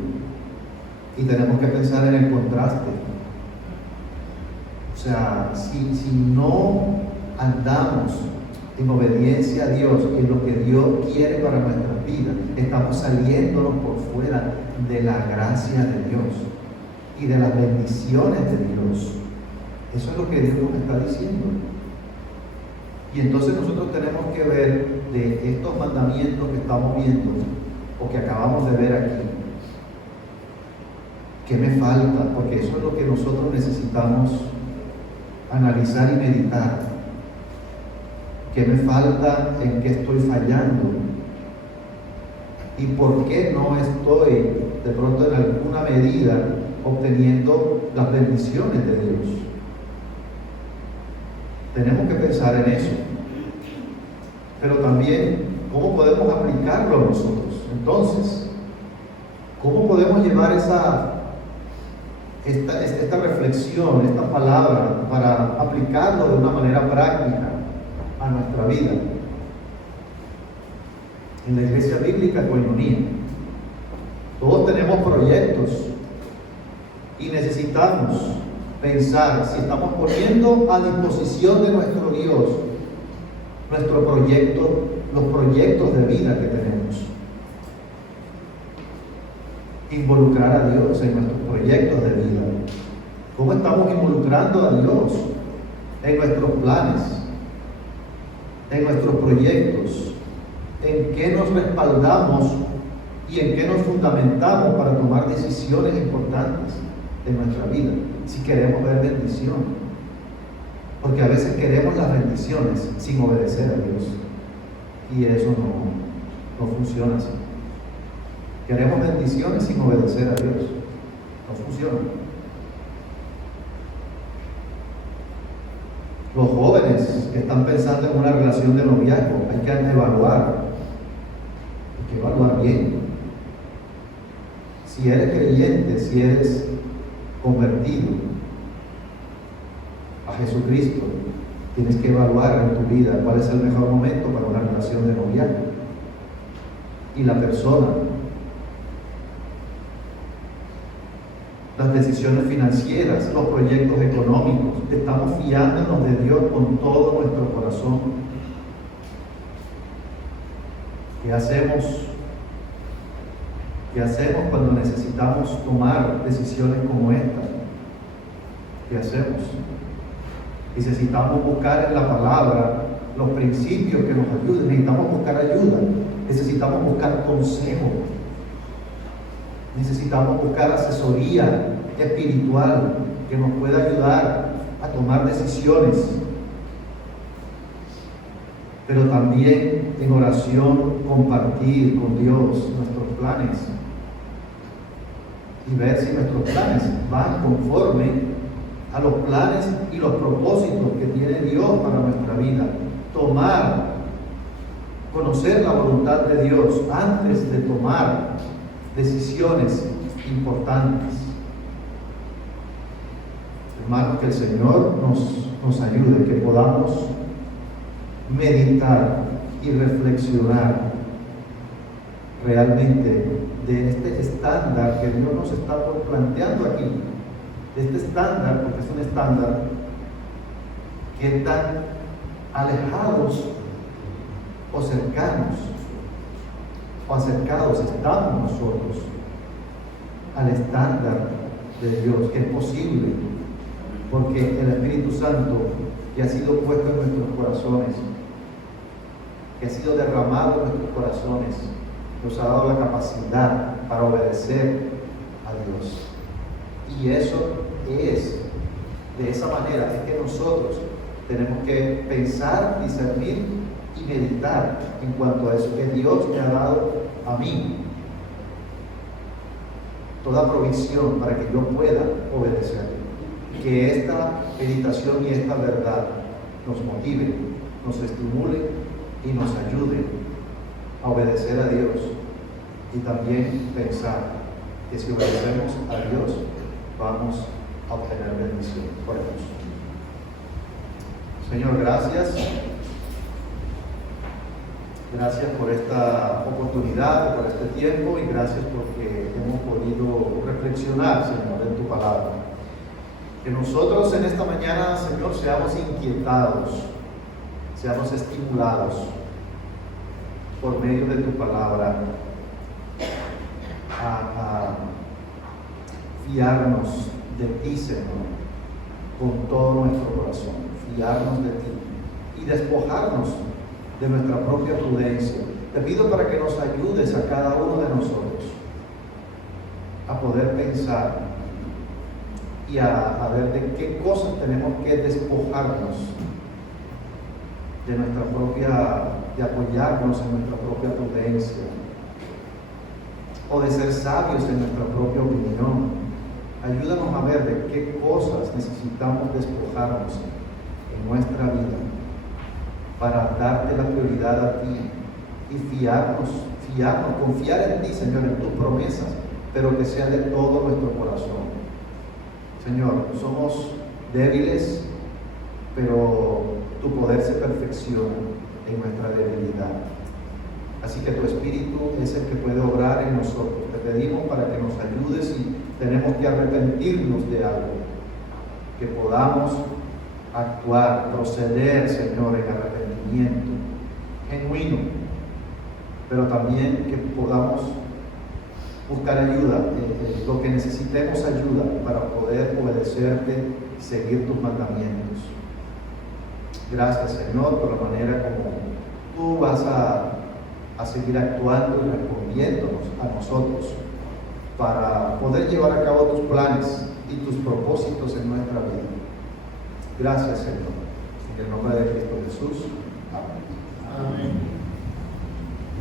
Y tenemos que pensar en el contraste. O sea, si no andamos en obediencia a Dios, en lo que Dios quiere para nuestras vidas, estamos saliéndonos por fuera de la gracia de Dios y de las bendiciones de Dios. Eso es lo que Dios nos está diciendo. Y entonces nosotros tenemos que ver de estos mandamientos que estamos viendo o que acabamos de ver aquí, ¿qué me falta? Porque eso es lo que nosotros necesitamos analizar y meditar. ¿Qué me falta? ¿En qué estoy fallando? ¿Y por qué no estoy de pronto en alguna medida obteniendo las bendiciones de Dios? Tenemos que pensar en eso. Pero también, ¿cómo podemos aplicarlo a nosotros? Entonces, ¿cómo podemos llevar esta reflexión, esta palabra, para aplicarlo de una manera práctica a nuestra vida? En la iglesia bíblica Koinonia, todos tenemos proyectos y necesitamos pensar si estamos poniendo a disposición de nuestro Dios nuestro proyecto, los proyectos de vida que tenemos. involucrar a Dios en nuestros proyectos de vida? ¿Cómo estamos involucrando a Dios en nuestros planes, en nuestros proyectos? ¿En qué nos respaldamos y en qué nos fundamentamos para tomar decisiones importantes en nuestra vida? Si queremos ver bendición. Porque a veces queremos las bendiciones sin obedecer a Dios. Y eso no funciona así. Queremos bendiciones sin obedecer a Dios. No funciona. Los jóvenes que están pensando en una relación de noviazgo, hay que evaluar. Hay que evaluar bien. Si eres creyente, si eres convertido a Jesucristo, tienes que evaluar en tu vida cuál es el mejor momento para una relación de noviazgo. Y la persona, las decisiones financieras, los proyectos económicos, estamos fiándonos de Dios con todo nuestro corazón. ¿Qué hacemos? ¿Qué hacemos cuando necesitamos tomar decisiones como esta? ¿Qué hacemos? Necesitamos buscar en la palabra los principios que nos ayuden. Necesitamos buscar ayuda. Necesitamos buscar consejo. Necesitamos buscar asesoría espiritual que nos pueda ayudar a tomar decisiones. Pero también en oración compartir con Dios nuestros planes y ver si nuestros planes van conforme a los planes y los propósitos que tiene Dios para nuestra vida. Conocer la voluntad de Dios antes de tomar decisiones importantes. Hermanos, que el Señor nos ayude, que podamos meditar y reflexionar realmente de este estándar que Dios nos está planteando aquí, de este estándar, porque es un estándar que tan alejados o cercanos o acercados estamos nosotros al estándar de Dios, que es posible, porque el Espíritu Santo que ha sido puesto en nuestros corazones, que ha sido derramado en nuestros corazones, nos ha dado la capacidad para obedecer a Dios. Y eso es, de esa manera, es que nosotros tenemos que pensar, discernir y meditar en cuanto a eso que Dios me ha dado a mí. Toda provisión para que yo pueda obedecer. Que esta meditación y esta verdad nos motive, nos estimule y nos ayude a obedecer a Dios, y también pensar que si obedecemos a Dios vamos a obtener bendición. Oremos. Señor, gracias. Gracias por esta oportunidad, por este tiempo, y gracias porque hemos podido reflexionar, Señor, en tu palabra. Que nosotros en esta mañana, Señor, seamos inquietados, seamos estimulados por medio de tu palabra a fiarnos de ti, Señor, con todo nuestro corazón, fiarnos de ti y despojarnos de nuestra propia prudencia. Te pido para que nos ayudes a cada uno de nosotros a poder pensar y a ver de qué cosas tenemos que despojarnos de nuestra propia, de apoyarnos en nuestra propia prudencia, o de ser sabios en nuestra propia opinión. Ayúdanos a ver de qué cosas necesitamos despojarnos en nuestra vida para darte la prioridad a ti y confiar en ti, Señor, en tus promesas, pero que sea de todo nuestro corazón. Señor, somos débiles, pero tu poder se perfecciona en nuestra debilidad. Así que tu Espíritu es el que puede obrar en nosotros. Te pedimos para que nos ayudes si tenemos que arrepentirnos de algo, que podamos actuar, proceder, Señor, en arrepentimiento genuino, pero también que podamos buscar ayuda, lo que necesitemos ayuda para poder obedecerte y seguir tus mandamientos. Gracias, Señor, por la manera como tú vas a seguir actuando y respondiéndonos a nosotros para poder llevar a cabo tus planes y tus propósitos en nuestra vida. Gracias, Señor. En el nombre de Cristo Jesús. Amén. Amén.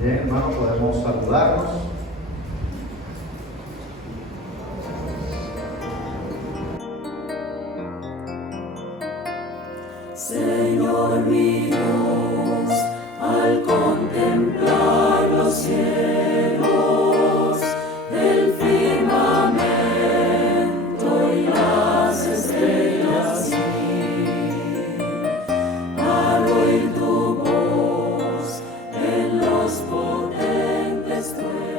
Bien, hermanos, podemos saludarnos. Señor mi Dios, al contemplar los cielos, el firmamento y las estrellas, al oír tu voz en los potentes truenos,